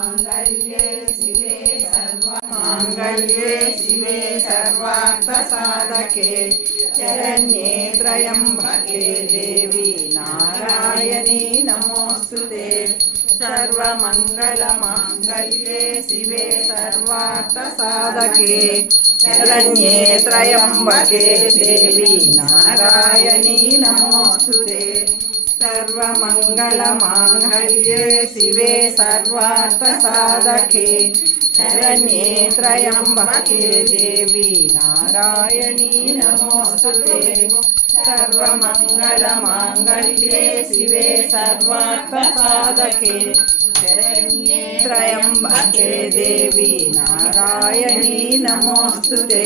माङ्गल्ये शिवे सर्व माङ्गल्ये शिवे सर्वार्थसाधके शरण्ये त्रयम्बके देवी नारायणी नमोऽस्तु ते सर्वमङ्गलमाङ्गल्ये शिवे सर्वार्थसाधके शरण्ये त्रयम्बके देवी नारायणी नमोऽस्तु ते सर्वमङ्गलमाङ्गल्ये शिवे सर्वार्थसाधके शरण्ये त्र्यम्बके देवी नारायणी नमोऽस्तु ते सर्वमङ्गलमाङ्गल्ये शिवे सर्वार्थसाधके शरण्ये त्र्यम्बके देवी नारायणी नमोऽस्तु ते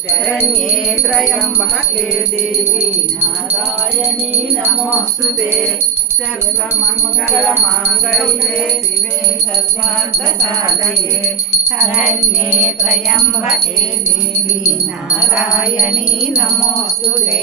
शरण्ये त्र्यम्बके देवी नारायणी नमोऽस्तु ते सर्वमङ्गलमाङ्गल्ये शिवे सर्वार्थसाधके शरण्ये त्र्यम्बके देवी नारायणी नमोऽस्तु ते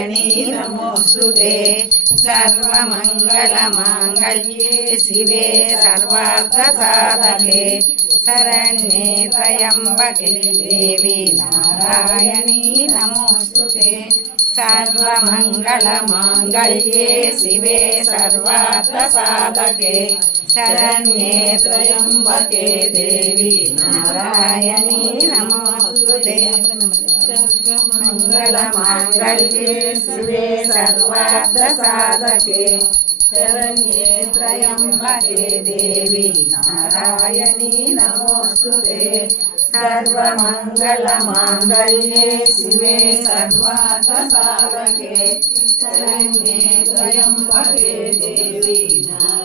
నారాయణీ నమోస్తుతే సర్వమంగళమాంగళ్యే శివే సర్వార్థసాధకే. శరణ్యే త్రయంబకే దేవి నారాయణీ నమోస్తుతే. సర్వమంగళమాంగళ్యే శివే సర్వార్థసాధకే. శరణ్యే త్రయంబకే దేవి నారాయణీ నమోస్తుతే మంగళమాంగళ్యే శివే సర్వార్థ సాధకే శరణ్యే త్రయంబకే దేవి నారాయణీ నమోస్తుతే సర్వమంగళమాంగళ్యే శివే సర్వార్థ సాధకే శరణ్యే త్రయంబకే దేవి నారాయణ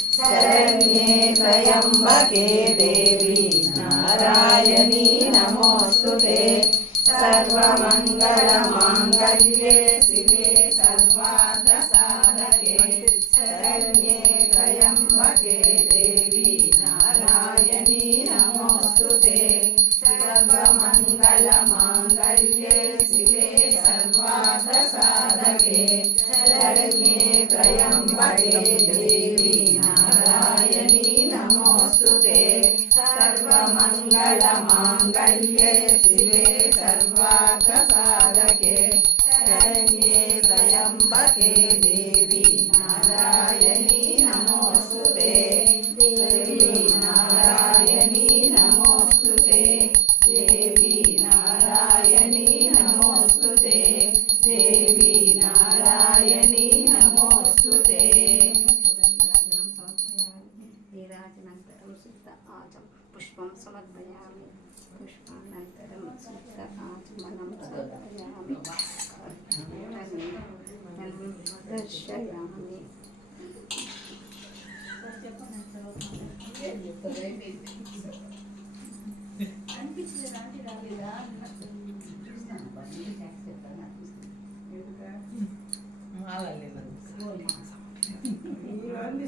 శరణ్యే త్రయంబకే దేవి నారాయణీ నమోస్తు సర్వమంగళమాంగళ్యే శివే సర్వార్థ సాధకే శరణ్యే త్రయంబకే దేవి నారాయణీ నమోస్తు సర్వమంగళమాంగళ్యే శివే సర్వార్థ సాధకే శరణ్యే త్రయంబకే सर्वमङ्गलमाङ्गल्ये शिवे सर्वार्थसाधके शरण्ये त्र्यम्बके సమర్పయామి. పుష్పానంతరం సిద్ధ ఆచమనం సమర్పయామి. దర్శయామి ఇవన్నీ